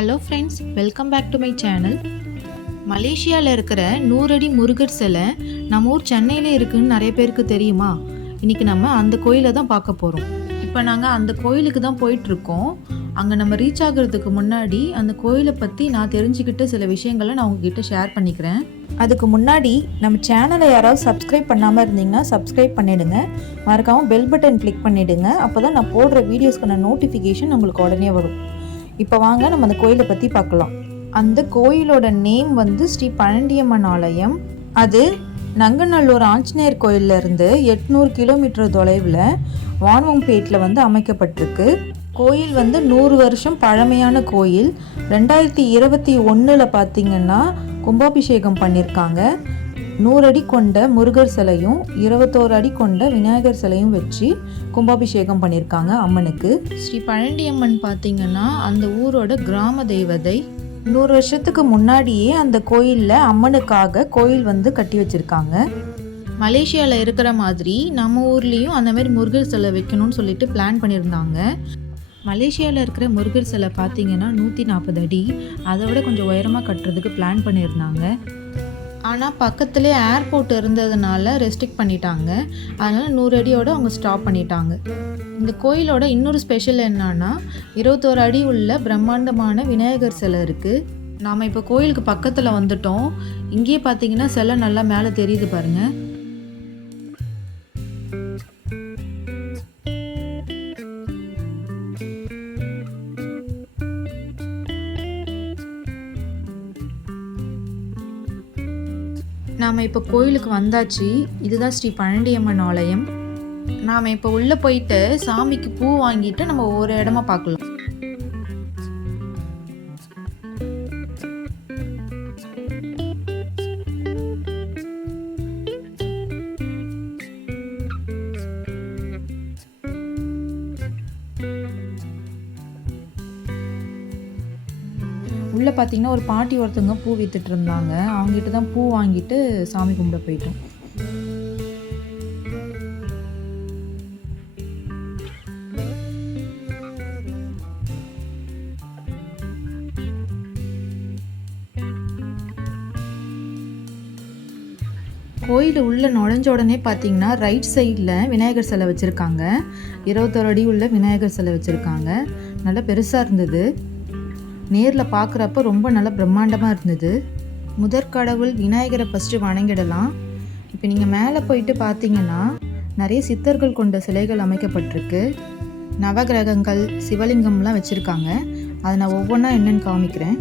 Hello friends, welcome back to my channel. மலேசியாவில் இருக்கிற 100 அடி முருகர் சிலை நம்ம ஊர் சென்னையில் இருக்குதுன்னு நிறைய பேருக்கு தெரியுமா? இன்றைக்கி நம்ம அந்த கோயிலை தான் பார்க்க போகிறோம். இப்போ நாங்கள் அந்த கோயிலுக்கு தான் போயிட்டுருக்கோம். அங்கே நம்ம ரீச் ஆகிறதுக்கு முன்னாடி அந்த கோயிலை பற்றி நான் தெரிஞ்சுக்கிட்ட சில விஷயங்களை நான் உங்ககிட்ட ஷேர் பண்ணிக்கிறேன். அதுக்கு முன்னாடி நம்ம சேனலை யாராவது சப்ஸ்கிரைப் பண்ணாமல் இருந்தீங்கன்னா சப்ஸ்கிரைப் பண்ணிவிடுங்க. மறக்காமல் பெல் பட்டன் கிளிக் பண்ணிவிடுங்க. அப்போ தான் நான் போடுற வீடியோஸ்க்கான நோட்டிஃபிகேஷன் உங்களுக்கு உடனே வரும். இப்போ வாங்க நம்ம அந்த கோயிலை பற்றி பார்க்கலாம். அந்த கோயிலோட நேம் வந்து ஸ்ரீ பழண்டியம்மன் ஆலயம். அது நங்கநல்லூர் ஆஞ்சநேயர் கோயிலிருந்து 800 கிலோமீட்டர் தொலைவில் வான்வம்பேட்டில் வந்து அமைக்கப்பட்டிருக்கு. கோயில் வந்து 100 வருஷம் பழமையான கோயில். 2021 பார்த்திங்கன்னா கும்பாபிஷேகம் பண்ணியிருக்காங்க. 100 அடி கொண்ட முருகர் சிலையும் 21 அடி கொண்ட விநாயகர் சிலையும் வச்சு கும்பாபிஷேகம் பண்ணியிருக்காங்க அம்மனுக்கு. ஸ்ரீ பழண்டியம்மன் பார்த்திங்கன்னா அந்த ஊரோட கிராம தெய்வதை. 100 வருஷத்துக்கு முன்னாடியே அந்த கோயிலில் அம்மனுக்காக கோயில் வந்து கட்டி வச்சுருக்காங்க. மலேசியாவில் இருக்கிற மாதிரி நம்ம ஊர்லேயும் அந்த மாதிரி முருகர் சிலை வைக்கணும்னு சொல்லிட்டு பிளான் பண்ணியிருந்தாங்க. மலேசியாவில் இருக்கிற முருகர் சிலை பார்த்திங்கன்னா 140 அடி, அதை விட கொஞ்சம் உயரமாக கட்டுறதுக்கு பிளான் பண்ணியிருந்தாங்க. ஆனால் பக்கத்துலேயே ஏர்போர்ட் இருந்ததுனால ரெஸ்ட்ரிக்ட் பண்ணிட்டாங்க. அதனால் 100 அடியோடு அவங்க ஸ்டாப் பண்ணிட்டாங்க. இந்த கோயிலோட இன்னொரு ஸ்பெஷல் என்னன்னா 21 அடி உள்ள பிரம்மாண்டமான விநாயகர் சிலை இருக்குது. நாம் இப்போ கோயிலுக்கு பக்கத்தில் வந்துட்டோம். இங்கேயே பார்த்தீங்கன்னா சிலை நல்லா மேலே தெரியுது பாருங்கள். நாம் இப்போ கோயிலுக்கு வந்தாச்சு. இதுதான் ஸ்ரீ பழண்டியம்மன் ஆலயம். நாம் இப்போ உள்ளே போயிட்டு சாமிக்கு பூ வாங்கிட்டு நம்ம ஒவ்வொரு இடமா பார்க்கலாம். உள்ளே பார்த்தீங்கன்னா ஒரு பாட்டி ஒருத்தவங்க பூ விற்றுட்டு இருந்தாங்க. அவங்ககிட்ட தான் பூ வாங்கிட்டு சாமி கும்பிட போயிட்டோம். கோயில் உள்ளே நுழைஞ்ச உடனே பார்த்தீங்கன்னா ரைட் சைடில் விநாயகர் சிலை வச்சுருக்காங்க. 21 அடி உள்ள விநாயகர் சிலை வச்சுருக்காங்க. நல்லா பெருசாக இருந்தது. நேரில் பார்க்குறப்ப ரொம்ப நல்லா பிரம்மாண்டமாக இருந்தது. முதற்கடவுள் விநாயகரை ஃபஸ்ட்டு வணங்கிடலாம். இப்போ நீங்கள் மேலே போயிட்டு பார்த்தீங்கன்னா நிறைய சித்தர்கள் கொண்ட சிலைகள் அமைக்கப்பட்டிருக்கு. நவகிரகங்கள், சிவலிங்கம்லாம் வச்சுருக்காங்க. அதை நான் ஒவ்வொன்றா என்னென்னு காமிக்கிறேன்.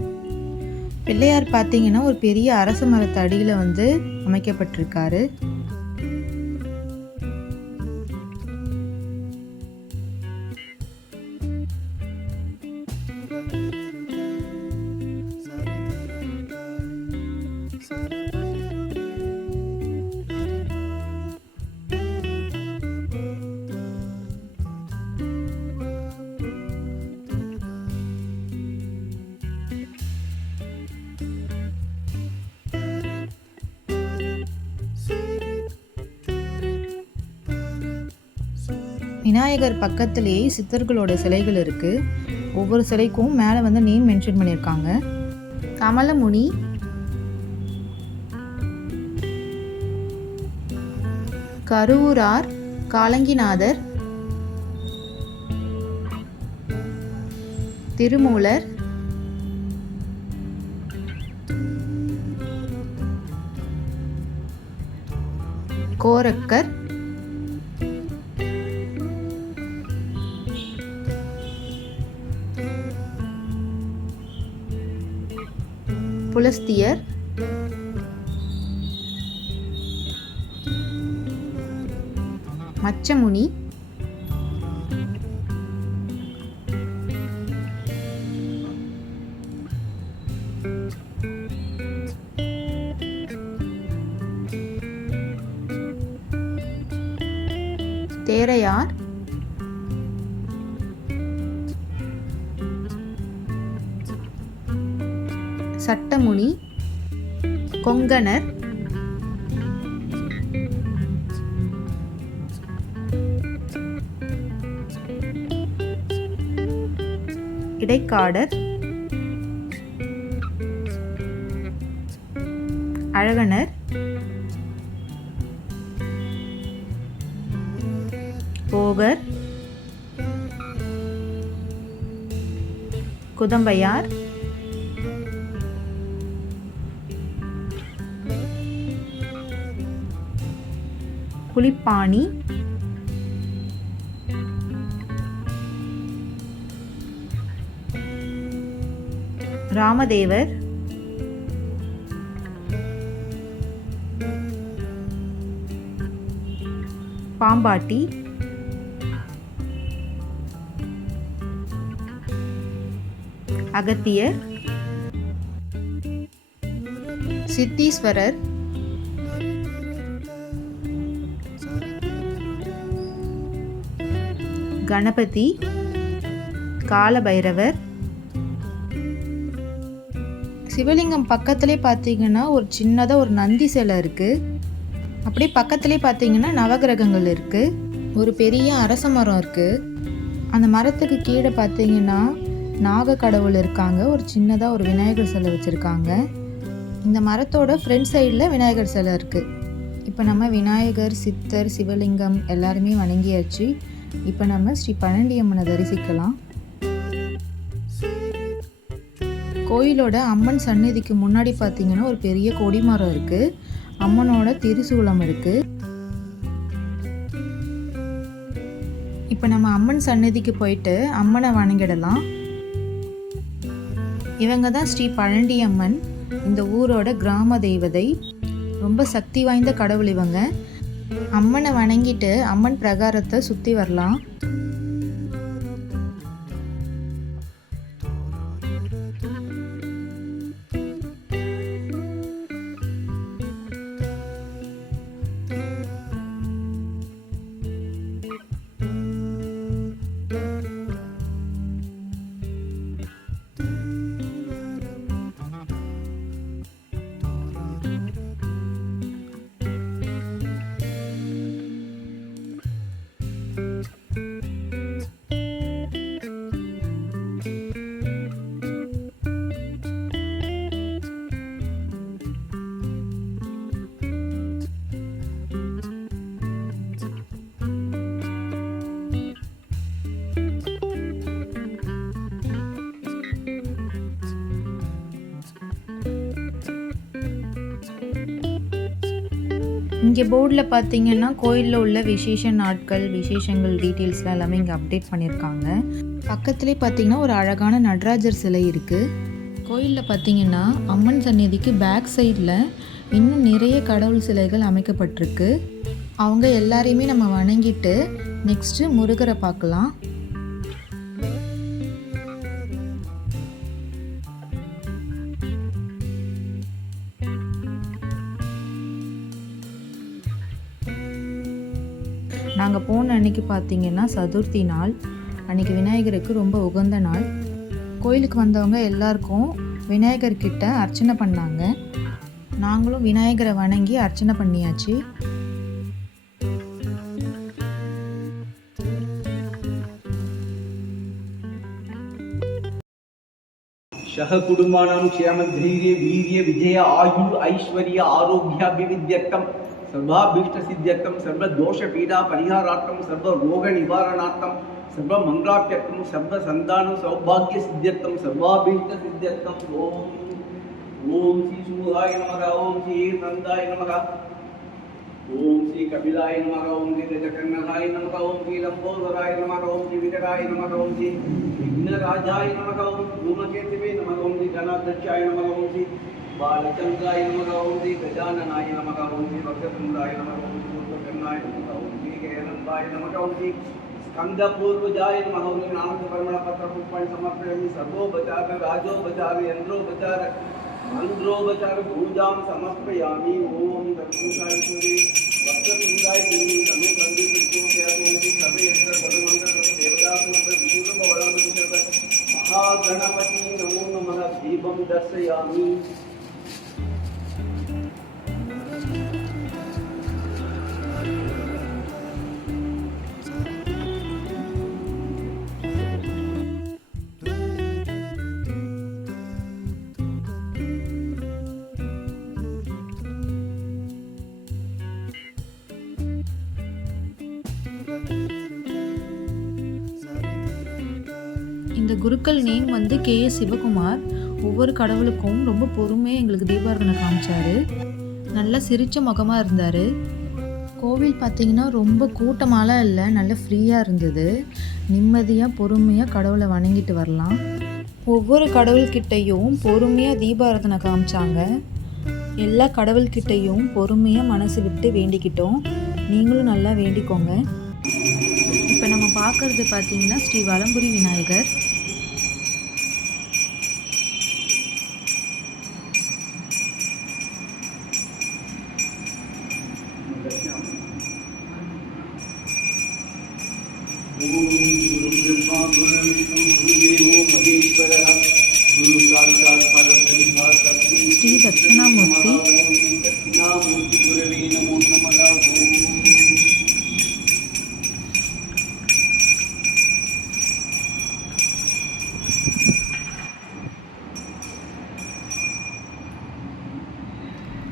பிள்ளையார் பார்த்தீங்கன்னா ஒரு பெரிய அரச மரத்து அடியில் வந்து அமைக்கப்பட்டிருக்காரு. விநாயகர் பக்கத்திலேயே சித்தர்களோட சிலைகள் இருக்குது. ஒவ்வொரு சிலைக்கும் மேலே வந்து நேம் மென்ஷன் பண்ணியிருக்காங்க. கமலமுனி, கருவூரார், காலங்கிநாதர், திருமூலர், கோரக்கர், புலஸ்தியர், மச்சமுனி, தேரையார், சட்டமுனி, கொங்கணர், இடைக்காடர், அழகனர், போகர், குதம்பையார், புலிப்பாணி, ராமதேவர், பாம்பாட்டி, அகத்தியர், சித்தீஸ்வரர், கணபதி, காலபைரவர். சிவலிங்கம் பக்கத்திலே பார்த்தீங்கன்னா ஒரு சின்னதாக ஒரு நந்தி சிலை இருக்குது. அப்படியே பக்கத்திலே பார்த்தீங்கன்னா நவகிரகங்கள் இருக்குது. ஒரு பெரிய அரச மரம் இருக்குது. அந்த மரத்துக்கு கீழே பார்த்தீங்கன்னா நாக கடவுள் இருக்காங்க. ஒரு சின்னதாக ஒரு விநாயகர் சிலை வச்சுருக்காங்க. இந்த மரத்தோட ஃப்ரண்ட் சைடில் விநாயகர் சிலை இருக்குது. இப்போ நம்ம விநாயகர், சித்தர், சிவலிங்கம் எல்லாருமே வணங்கியாச்சு. இப்போ நம்ம ஸ்ரீ பழண்டியம்மனை தரிசிக்கலாம். கோயிலோட அம்மன் சந்நிதிக்கு முன்னாடி பார்த்தீங்கன்னா ஒரு பெரிய கொடிமரம் இருக்குது. அம்மனோட திரிசூலம் இருக்குது. இப்போ நம்ம அம்மன் சந்நிதிக்கு போயிட்டு அம்மனை வணங்கிடலாம். இவங்க தான் ஸ்ரீ பழண்டியம்மன், இந்த ஊரோட கிராம தெய்வதை. ரொம்ப சக்தி வாய்ந்த கடவுள் இவங்க. அம்மனை வணங்கிட்டு அம்மன் பிரகாரத்தை சுற்றி வரலாம். இங்கே போர்டில் பார்த்தீங்கன்னா கோயிலில் உள்ள விசேஷ நாட்கள், விசேஷங்கள் டீட்டெயில்ஸ்லாம் எல்லாமே இங்கே அப்டேட் பண்ணியிருக்காங்க. பக்கத்துலேயே பார்த்தீங்கன்னா ஒரு அழகான நடராஜர் சிலை இருக்குது. கோயிலில் பார்த்தீங்கன்னா அம்மன் சந்நிதிக்கு பேக் சைடில் இன்னும் நிறைய கடவுள் சிலைகள் அமைக்கப்பட்டிருக்கு. அவங்க எல்லாரையுமே நம்ம வணங்கிட்டு நெக்ஸ்ட்டு முருகரை பார்க்கலாம். நாங்கள் போன அன்றைக்கி பார்த்தீங்கன்னா சதுர்த்தி நாள். அன்றைக்கி விநாயகருக்கு ரொம்ப உகந்த நாள். கோயிலுக்கு வந்தவங்க எல்லாருக்கும் விநாயகர்கிட்ட அர்ச்சனை பண்ணாங்க. நாங்களும் விநாயகரை வணங்கி அர்ச்சனை பண்ணியாச்சு. शह कुटुंबानां क्षेमधैर्य वीर्य विजय आयु ऐश्वर्य आरोग्याभिवृद्ध्यर्थं सर्वाभीष्ट सिद्ध्यर्थं सर्व दोष पीडा परिहारार्थं सर्व रोग निवारणार्थं सर्व मंगलाप्यर्थं सर्व संतान सौभाग्य सिद्ध्यर्थं सर्वाभीष्ट सिद्ध्यर्थं ओम श्री सूर्याय नमः ओम श्री नंदाय नमः ओम श्री कपिलाय नमः ओम श्री गजकर्णकाय नमः ओम श्री लंबोदराय नमः ओम श्री विजयाय नमः ओम श्री विघ्नराजाय नमः ओम धूमकेतवे नमः ओम श्री गणाध्यक्षाय नमः ओम श्री बालचंद्राय नमः ओम श्री गजाननाय नमः ओम श्री वक्रतुंडाय नमः ओम श्री सूर्यकर्णाय नमः ओम श्री गैरंबाय नमः ओम श्री स्कंदपूर्वजाय नमः ओम श्री नाम परमण पत्र पुष्पाणि समर्पयामि सर्वोपचार राजोपचार यंत्रोपचार मंत्रोपचार पूजां समर्पयामि ओम दक्षिणाय सूर्य वक्रतुंडाय देवी तनु कंदि विष्णुयातोमि सर्वयत्र सर्वमंगल देवता सर्व विष्णु भवनं सर्व महागणपति नमो नमः दीपं दर्शयामि இந்த குருக்கள் நேம் வந்து KS சிவகுமார். ஒவ்வொரு கடவுளுக்கும் ரொம்ப பொறுமையாக எங்களுக்கு தீபாராதனை காமிச்சாரு. நல்லா சிரித்த முகமாக இருந்தார். கோவில் பார்த்திங்கன்னா ரொம்ப கூட்டமாலாம் இல்லை, நல்ல ஃப்ரீயாக இருந்தது. நிம்மதியாக பொறுமையாக கடவுளை வணங்கிட்டு வரலாம். ஒவ்வொரு கடவுள்கிட்டையும் பொறுமையாக தீபாராதனை காமிச்சாங்க. எல்லா கடவுள்கிட்டையும் பொறுமையாக மனசு விட்டு வேண்டிக்கிட்டோம். நீங்களும் நல்லா வேண்டிக்கோங்க. இப்போ நம்ம பார்க்குறது பார்த்திங்கன்னா ஸ்ரீ வலம்புரி விநாயகர். ஸ்ரீ தட்சிணாமூர்த்தி.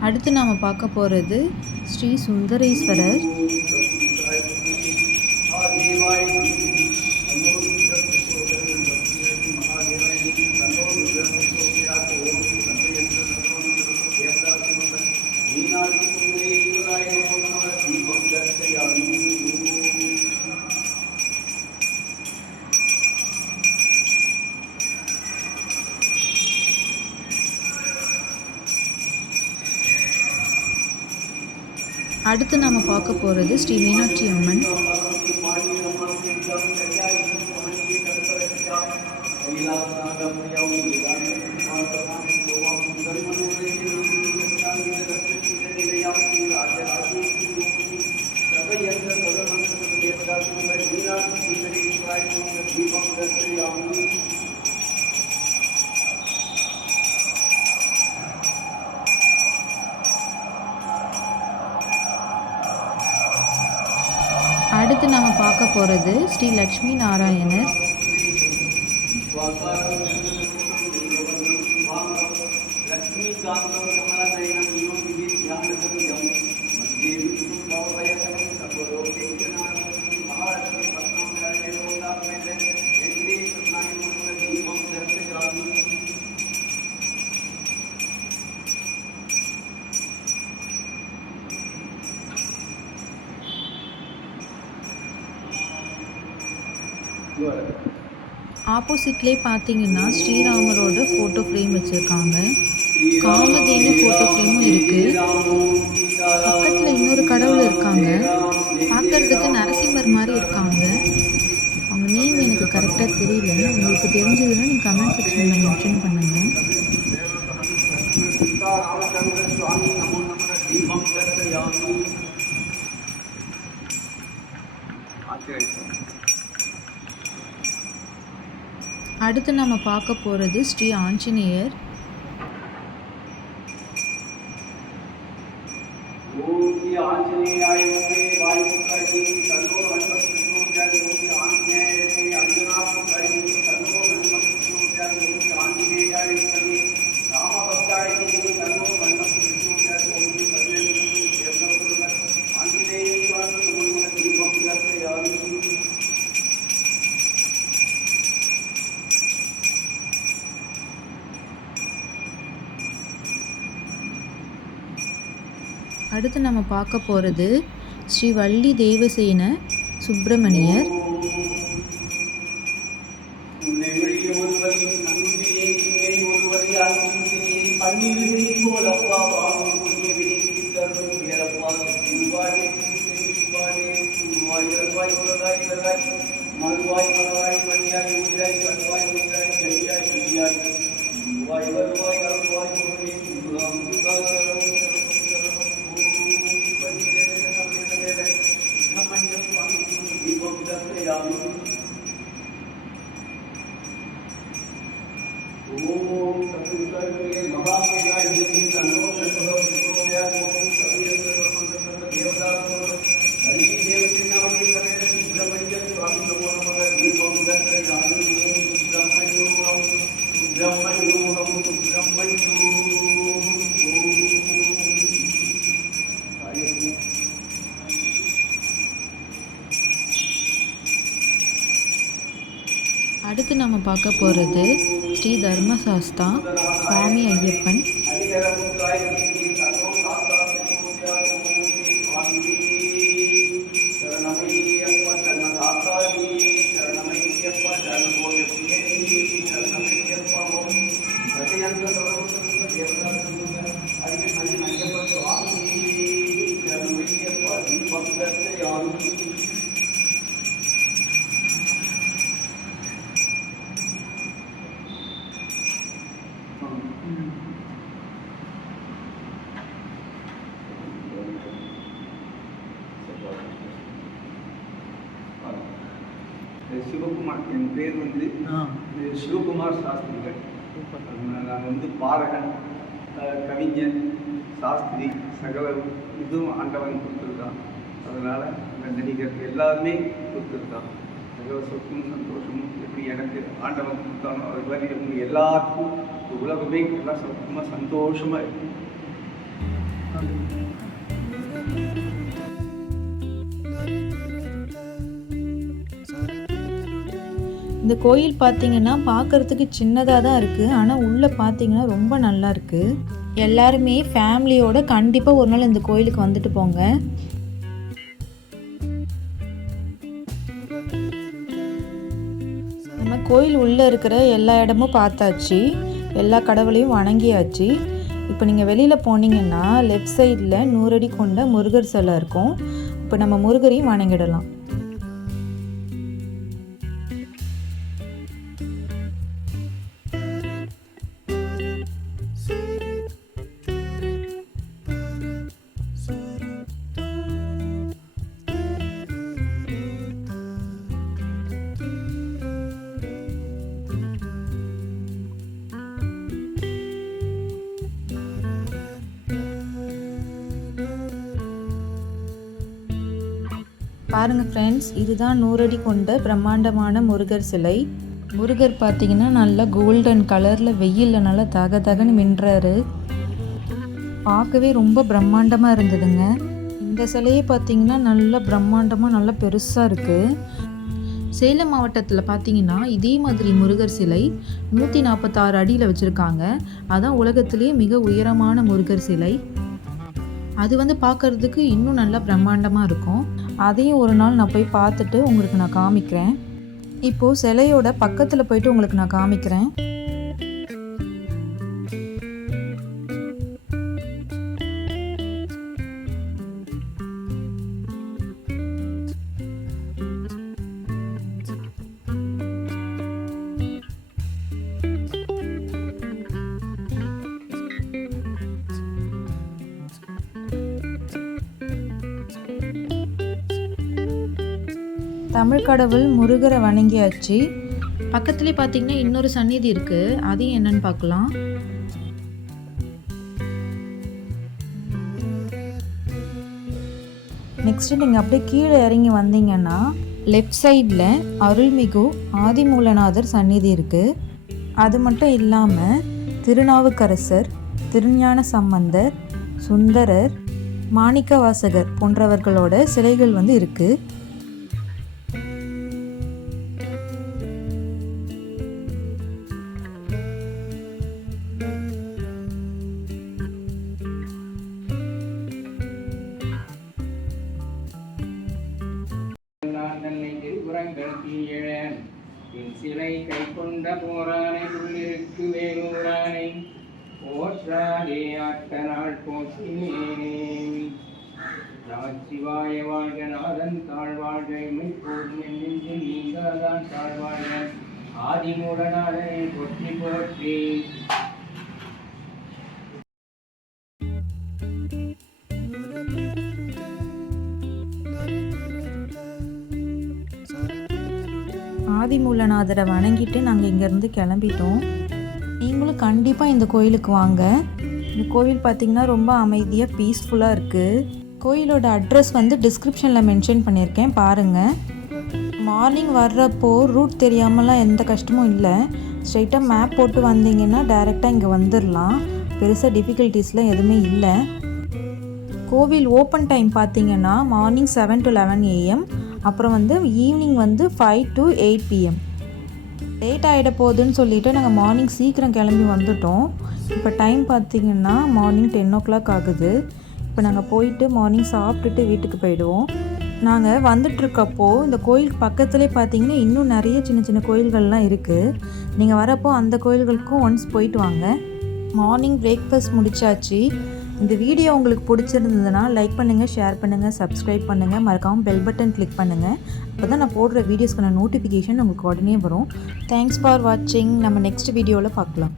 அடுத்து நாம் பார்க்க போகிறது ஸ்ரீ சுந்தரேஸ்வரர். அடுத்து நாம் பார்க்க போகிறது ஸ்ரீ மீனாட்சி அம்மன். அடுத்து நம்ம பார்க்க போகிறது ஸ்ரீ லக்ஷ்மி நாராயணர். ஆப்போசிட்லேயே பார்த்தீங்கன்னா ஸ்ரீராமரோட ஃபோட்டோ ஃப்ரேம் வச்சுருக்காங்க. காமதேனு ஃபோட்டோ ஃப்ரேமும் இருக்குது. பக்கத்தில் இன்னொரு கடவுள் இருக்காங்க. பார்க்குறதுக்கு நரசிம்மர் மாதிரி இருக்காங்க. அவங்க நேம் எனக்கு கரெக்டாக தெரியல. உங்களுக்கு தெரிஞ்சதுன்னா நீங்கள் கமெண்ட் செக்ஷனில் மென்ஷன் பண்ணுங்கள். அடுத்து நம்ம பார்க்க போகிறது ஸ்ரீ ஆஞ்சநேயர். அடுத்து நம்ம பார்க்க போகிறது ஸ்ரீ வள்ளி தேவசேன சுப்பிரமணியர். அடுத்து நம்ம பார்க்க போகிறது ஸ்ரீ தர்மசாஸ்தா சுவாமி ஐயப்பன். சிவகுமார், என் பேர் வந்து சிவகுமார் சாஸ்திரிகள். நான் வந்து பாடகன், கவிஞன், சாஸ்திரி, சகல இதுவும் ஆண்டவன் கொடுத்துருக்கான். அதனால் அந்த நடிகர் எல்லாருமே கொடுத்துருக்கான். சகல சொத்தும் சந்தோஷமும் எப்படி எனக்கு ஆண்டவன் கொடுத்தானோ அது மாதிரி அவங்க எல்லாருக்கும் உலகமே எல்லாம் சுத்தமாக சந்தோஷமாக இருக்கும். இந்த கோயில் பார்த்தீங்கன்னா பார்க்குறதுக்கு சின்னதாக தான் இருக்குது, ஆனால் உள்ளே பார்த்தீங்கன்னா ரொம்ப நல்லா இருக்குது. எல்லாருமே ஃபேமிலியோடு கண்டிப்பாக ஒரு நாள் இந்த கோயிலுக்கு வந்துட்டு போங்க. நம்ம கோயில் உள்ளே இருக்கிற எல்லா இடமும் பார்த்தாச்சு, எல்லா கடவுளையும் வணங்கியாச்சு. இப்போ நீங்கள் வெளியில் போனீங்கன்னா லெஃப்ட் சைடில் 100 அடி கொண்ட முருகர் சிலை இருக்கும். இப்போ நம்ம முருகரையும் வணங்கிடலாம். பாருங்கள் ஃப்ரெண்ட்ஸ், இதுதான் 100 அடி கொண்ட பிரம்மாண்டமான முருகர் சிலை. முருகர் பார்த்தீங்கன்னா நல்லா கோல்டன் கலரில் வெயிலில் நல்லா தக தகன்னு மின்றாரு. பார்க்கவே ரொம்ப பிரம்மாண்டமாக இருந்ததுங்க. இந்த சிலையே பார்த்தீங்கன்னா நல்லா பிரம்மாண்டமாக நல்லா பெருசாக இருக்குது. சேலம் மாவட்டத்தில் பார்த்தீங்கன்னா இதே மாதிரி முருகர் சிலை 146 அடியில் வச்சுருக்காங்க. அதான் உலகத்திலே மிக உயரமான முருகர் சிலை. அது வந்து பார்க்குறதுக்கு இன்னும் நல்லா பிரம்மாண்டமாக இருக்கும். அதையும் ஒரு நாள் நான் போய் பார்த்துட்டு உங்களுக்கு நான் காமிக்கிறேன். இப்போது சிலையோட பக்கத்தில் போயிட்டு உங்களுக்கு நான் காமிக்கிறேன். தமிழ் கடவுள் முருகரை வணங்கியாச்சு. பக்கத்துலேயே பார்த்தீங்கன்னா இன்னொரு சந்நிதி இருக்குது, அதையும் என்னன்னு பார்க்கலாம். நெக்ஸ்ட்டு நீங்கள் அப்படியே கீழே இறங்கி வந்தீங்கன்னா லெஃப்ட் சைடில் அருள்மிகு ஆதிமூலநாதர் சந்நிதி இருக்குது. அது மட்டும் இல்லாமல் திருநாவுக்கரசர், திருஞான சம்பந்தர், சுந்தரர், மாணிக்கவாசகர் போன்றவர்களோட சிலைகள் வந்து இருக்குது. சிலை கை கொண்ட போரானை உள்ளிருக்கு வேலூரானை போற்றாதே ஆட்ட நாள் போற்றினேனே. நமச்சிவாய வாழ்க, நாதன் தாழ்வாழ்க, இமைப்போதும் என்னென்று நீங்காதான் தாழ்வாழ்க, ஆதிமூலநாதனை போற்றி போற்றி. ஆதிமூலநாதரை வணங்கிட்டு நாங்கள் இங்கேருந்து கிளம்பிட்டோம். நீங்களும் கண்டிப்பாக இந்த கோயிலுக்கு வாங்க. இந்த கோயில் பார்த்திங்கன்னா ரொம்ப அமைதியாக பீஸ்ஃபுல்லாக இருக்குது. கோயிலோட அட்ரஸ் வந்து டிஸ்கிரிப்ஷனில் மென்ஷன் பண்ணியிருக்கேன், பாருங்கள். மார்னிங் வர்றப்போ ரூட் தெரியாமலாம் எந்த கஷ்டமும் இல்லை. ஸ்ட்ரைட்டாக மேப் போட்டு வந்தீங்கன்னா டைரெக்டாக இங்கே வந்துடலாம். பெருசாக டிஃபிகல்ட்டிஸ்லாம் எதுவுமே இல்லை. கோவில் ஓப்பன் டைம் பார்த்திங்கன்னா மார்னிங் 7 to 11 AM, அப்புறம் வந்து ஈவினிங் வந்து 5 to 8 PM. லேட் ஆகிட போகுதுன்னு சொல்லிவிட்டு நாங்கள் மார்னிங் சீக்கிரம் கிளம்பி வந்துட்டோம். இப்போ டைம் பார்த்திங்கன்னா மார்னிங் 10 o'clock ஆகுது. இப்போ நாங்கள் போயிட்டு மார்னிங் சாப்பிட்டுட்டு வீட்டுக்கு போயிடுவோம். நாங்கள் வந்துட்டுருக்கப்போ இந்த கோயிலுக்கு பக்கத்துலேயே பார்த்தீங்கன்னா இன்னும் நிறைய சின்ன சின்ன கோயில்கள்லாம் இருக்குது. நீங்கள் வரப்போ அந்த கோயில்களுக்கும் ஒன்ஸ் போயிட்டு வாங்க. மார்னிங் பிரேக்ஃபாஸ்ட் முடிச்சாச்சு. இந்த வீடியோ உங்களுக்கு பிடிச்சிருந்ததுன்னா லைக் பண்ணுங்கள், ஷேர் பண்ணுங்கள், சப்ஸ்கிரைப் பண்ணுங்கள், மறக்காமல் பெல் பட்டன் கிளிக் பண்ணுங்கள். அப்போ தான் நான் போடுற வீடியோஸ்க்கான நோட்டிஃபிகேஷன் உங்களுக்கு உடனே வரும். தேங்க்ஸ் ஃபார் வாட்சிங். நம்ம நெக்ஸ்ட் வீடியோவில் பார்க்கலாம்.